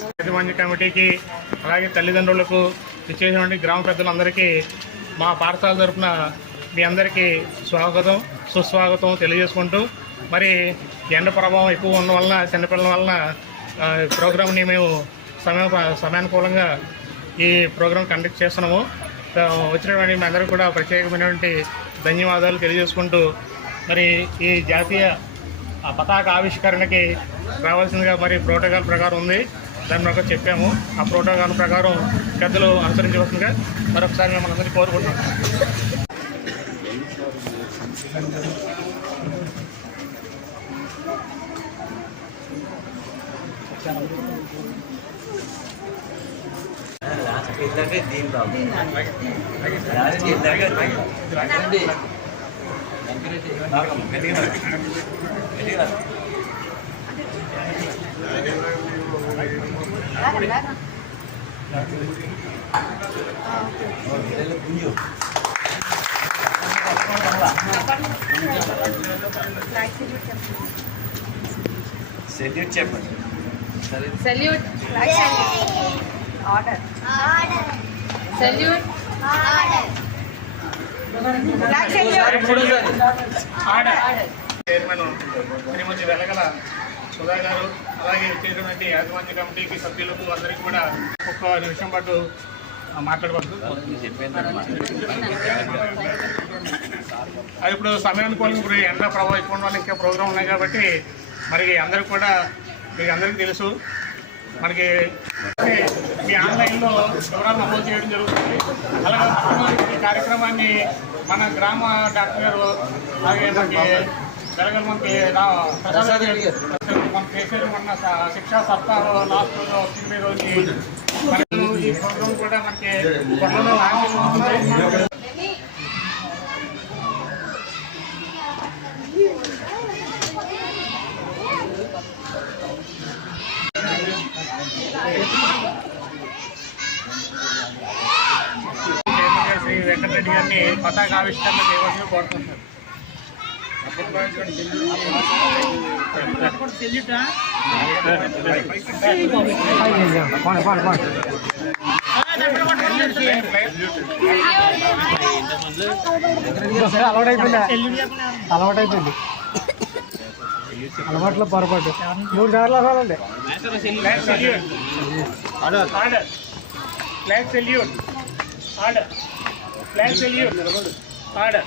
యాజమాన్య కమిటీకి అలాగే తల్లిదండ్రులకు ఇచ్చేసినటువంటి గ్రామ పెద్దలందరికీ మా పాఠశాల తరఫున మీ అందరికీ స్వాగతం సుస్వాగతం తెలియజేసుకుంటూ మరి ఎండ ప్రభావం ఎక్కువ ఉన్న వలన చిన్నపిల్లల వలన ప్రోగ్రామ్ని మేము సమయ సమయానుకూలంగా ఈ ప్రోగ్రాం కండక్ట్ చేస్తున్నాము. వచ్చినటువంటి మీ అందరికీ కూడా ప్రత్యేకమైనటువంటి ధన్యవాదాలు తెలియజేసుకుంటూ మరి ఈ జాతీయ పతాక ఆవిష్కరణకి రావాల్సిందిగా మరి ప్రోటోకాల్ ప్రకారం ఉంది. దాని ప్రకారం చెప్పాము. ఆ ప్రోటోకాల్ ప్రకారం పెద్దలు అనుసరించవలసిందిగా మరొకసారి మిమ్మల్ని అందరినీ కోరుకుంటున్నాం. ఇందాకే దీని రాదు ఇందాకే రండి సెల్యూట్ చెప్పండి. సరే. Salute order order salute order order chairman Shrimati Velagala Sudha garu అలాగే చేసినటువంటి యాజమాన్య కమిటీకి సభ్యులకు అందరికీ కూడా ఒక్క నిమిషం పాటు మాట్లాడవద్దు అది ఇప్పుడు సమయానుకూలంగా ఇప్పుడు ఎండ ప్రభావం ఎక్కువ వల్ల ఇంకా ప్రోగ్రాం ఉన్నాయి కాబట్టి మరి అందరికి కూడా మీకు అందరికీ తెలుసు. మనకి మీ ఆన్లైన్లో వివరాలు నమోదు చేయడం జరుగుతుంది. అలాగే ఈ కార్యక్రమాన్ని మన గ్రామ డాక్టర్ గారు అలాగే మనకి జరగల మనకి ప్రసాద్ గారు మనం చేసేది మొన్న శిక్షా సప్తాహం లాస్ట్ రోజు వచ్చింది రోజు ఈ ప్రోగ్రామ్ కూడా మనకి త్వరలో లాంచ్ శ్రీ వెంకటరెడ్డి గారిని పతాక ఆవిష్కరణ చేయవలసి అలవాటైపోయింది? అలవాటైపోయింది అలవాట్లో పొరపాటు మూడు సార్లు అవ్వాలండి flag salute order flag salute order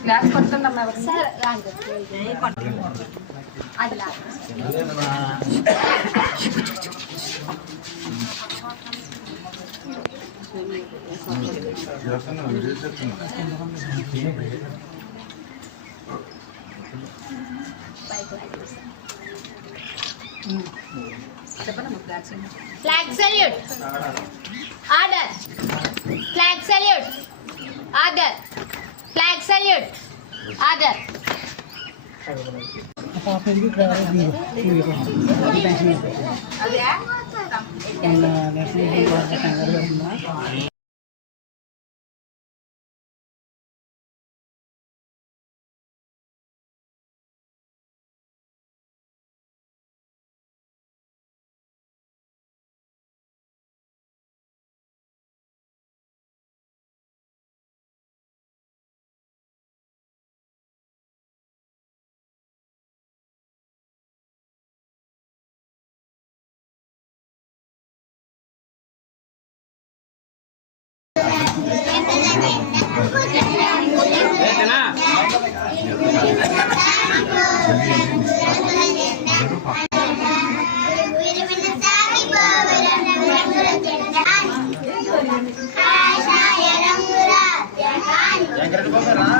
glass కొట్టుకుందాం ఎవరు సార్ రాండి అది లా. చెప్పండి అమ్మ flag salute flag salute order flag salute order flag salute order అదే సాగిపోవు రంగు రంగుల